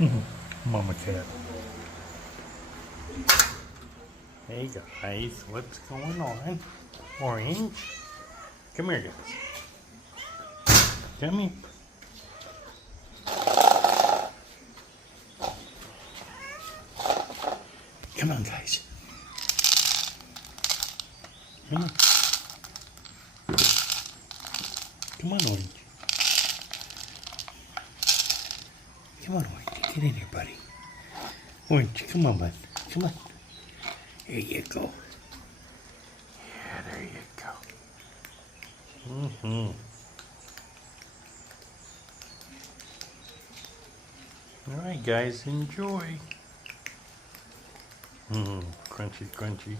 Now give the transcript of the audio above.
Mama cat. Hey guys, what's going on? Orange? Come here, guys. Come here. Come on, guys. Come on. Come on, Orange. Come on, Orange. Get in here, buddy. Orange, come on, bud. Come on. There you go. Yeah, there you go. Alright, guys, enjoy. Crunchy, crunchy.